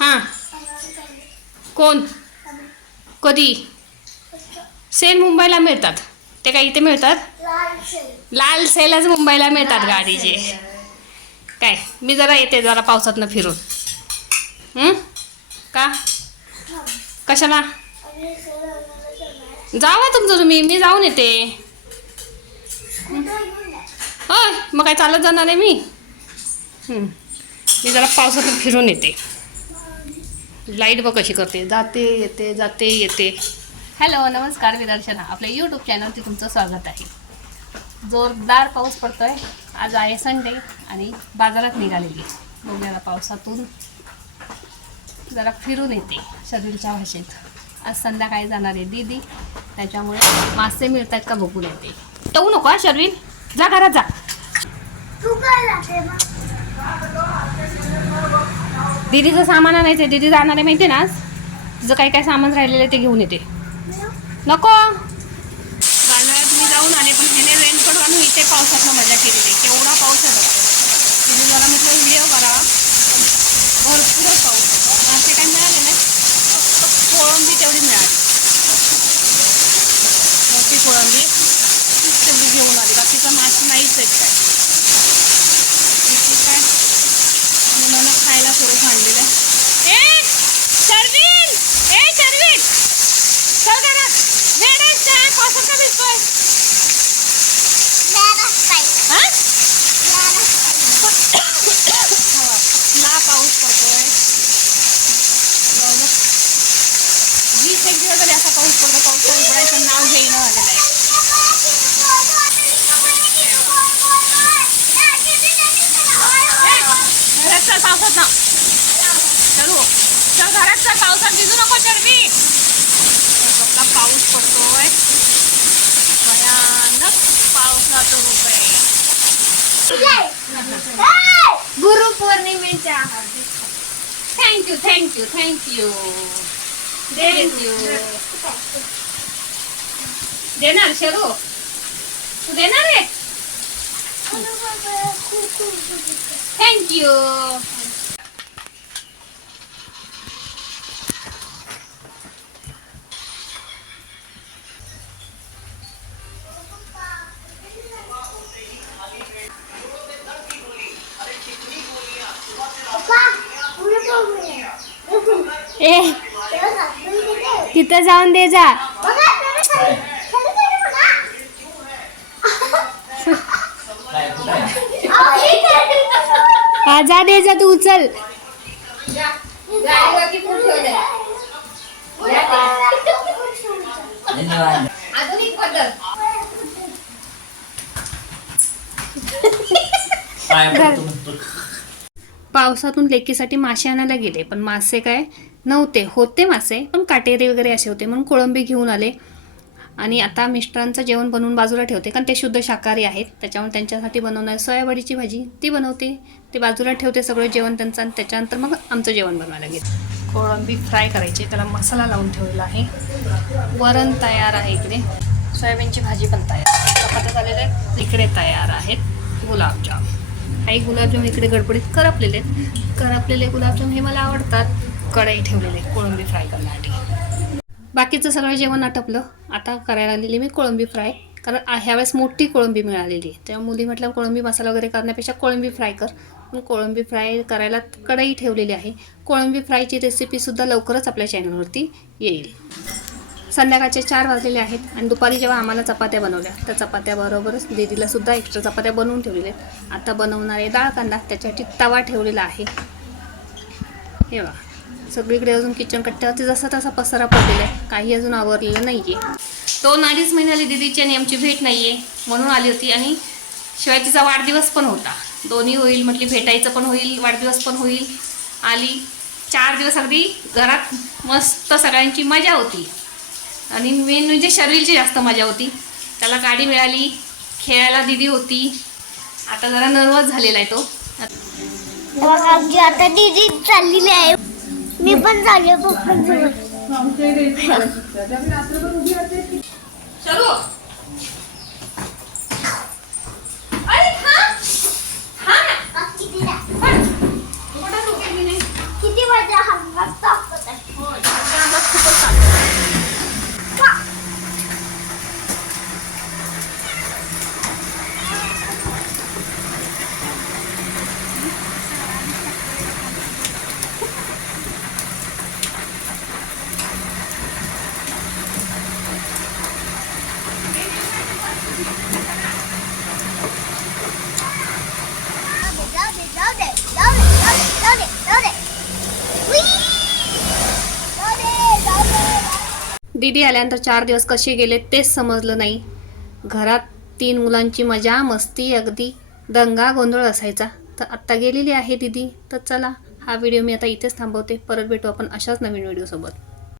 हां. कोण? कधी? सेल मुंबईला मिळतात. ते काय इथे मिळतात? लाल सेलच मुंबईला मिळतात गाडीचे. काय? मी जरा येते जरा पावसातनं फिरून? का? कशाला? जावा तुमचं तुम्ही. मी जाऊन येते. होय मग काय चालत जाणार आहे मी. मी जरा पावसातून फिरून येते. लाइट बघ कशी करते. जाते येते जाते येते. हॅलो नमस्कार मी दर्शना. आपल्या यूट्यूब चॅनलचे तुमचं स्वागत आहे. जोरदार पाऊस पडतोय. आज आहे संडे आणि बाजारात निघालेली बघूया पावसातून जरा फिरून येते शरीरच्या भाषेत. आज संध्याकाळी जाणार आहे दीदी. त्याच्यामुळे मासे मिळतात का बघून येते. येऊ नको शर्वीन शर्विन. जा घरात जा. तू काय दीदीचं सामान आणायचं आहे दीदी जाणार आहे माहिती आहे ना आज? तिचं काय काय सामान राहिलेलं आहे ते घेऊन येते. नको! पाण्यात मी जाऊन आले पण ह्याने रेनकोट आणून इथे पावसातनं मजा केलेली केवढा पाऊस आहे बघा. तिने जरा म्हटलं व्हिडिओ करा. भरपूर पाऊस मासे काय मिळाले नाही फक्त कोळंबी तेवढी मिळाली मोठी कोळंबी तीच तेवढी घेऊन आली बाकीचा मासे नाहीच आहेत काय इथे काय मुलांना खायला थोडं आणलेलं आहे ए शर्विन ए शर्विन चल घरात वेळ आहेस का पावसात का भिजतोय हा कसला पाऊस पडतोय एवढं वीस एक दिवस झाले असा पाऊस पडतो पाऊस उघडायचं नाव घेणं झालेलं आहे ए, घरात चल पावसात ना. चलू. चल घरात चल पावसात भिजू नको चरबी. कसला पाऊस पडतोय. भयानक पावसाचं रूप आहे. गुरु पौर्णिमेच्या. थँक्यू थँक्यू थँक्यू थँक्यू देणार शरू तू देणार आहे थँक्यू ए तिथं जाऊन दे जा. जा जा दे जा तू उचल. पावसातून लेकीसाठी मासे आणायला गेले पण मासे काय नव्हते. होते मासे पण काटेरी वगैरे असे होते म्हणून कोळंबी घेऊन आले. आणि आता मिस्टरांचं जेवण बनवून बाजूला ठेवते कारण ते शुद्ध शाकाहारी आहेत. त्याच्यामुळे त्यांच्यासाठी बनवणार सोयाबडीची भाजी ती बनवते. ते बाजूला ठेवते सगळं जेवण त्यांचं आणि त्याच्यानंतर मग आमचं जेवण बनवायला घेते. कोळंबी फ्राय करायची त्याला मसाला लावून ठेवलेला आहे. वरण तयार आहे इकडे. सोयाबीनची भाजी पण तयार चपात्या झालेल्या आहेत इकडे तयार आहेत गुलाबजाम. काही गुलाबजाम इकडे गडबडीत करपलेले आहेत. करपलेले गुलाबजाम हे मला आवडतात. कढई ठेवलेले कोळंबी फ्राय करण्यासाठी. बाकीचं सगळं जेवण आटपलं. आता करायला लागलेली मी कोळंबी फ्राय. कारण ह्यावेळेस मोठी कोळंबी मिळालेली. आहे तेव्हा मुली म्हटलं कोळंबी मसाला वगैरे करण्यापेक्षा कोळंबी फ्राय कर. पण कोळंबी फ्राय करायला कढई ठेवलेली आहे. कोळंबी फ्रायची रेसिपीसुद्धा लवकरच आपल्या चॅनलवरती येईल. संध्याकाळचे चार वाजलेले आहेत आणि दुपारी जेव्हा आम्हाला चपात्या बनवल्या त्या चपात्याबरोबरच दीदीलासुद्धा एक्स्ट्रा चपात्या बनवून ठेवलेल्या आहेत. आता बनवणारे डाळ कांदा त्याच्यासाठी तवा ठेवलेला आहे. हे बघा. सगळीकडे अजून किचन कट्ट्यावरती जसा तसा पसारा पडलेला आहे. काही अजून आवरलेलं नाही आहे दोन अडीच महिन्याला दिदीची दीदीची आणि आमची भेट नाही आहे म्हणून आली होती आणि शिवाय तिचा वाढदिवस पण होता. दोन्ही होईल म्हटली भेटायचं पण होईल वाढदिवस पण होईल. आली. चार दिवस अगदी घरात मस्त सगळ्यांची मजा होती. आणि मेन म्हणजे शरीरची जास्त मजा होती. त्याला गाडी मिळाली खेळायला दिदी होती. आता जरा नर्वस झालेला आहे तो. आता दिदी चाललेली आहे. मी पण झाले पप्पांसोबत चलो. दीदी आल्यानंतर चार दिवस कसे गेले तेच समजलं नाही. घरात तीन मुलांची मजा मस्ती अगदी. दंगा गोंधळ असायचा. तर आत्ता गेलेली आहे दीदी. तर चला हा व्हिडिओ मी आता इथेच थांबवते. परत भेटू आपण अशाच नवीन व्हिडिओसोबत.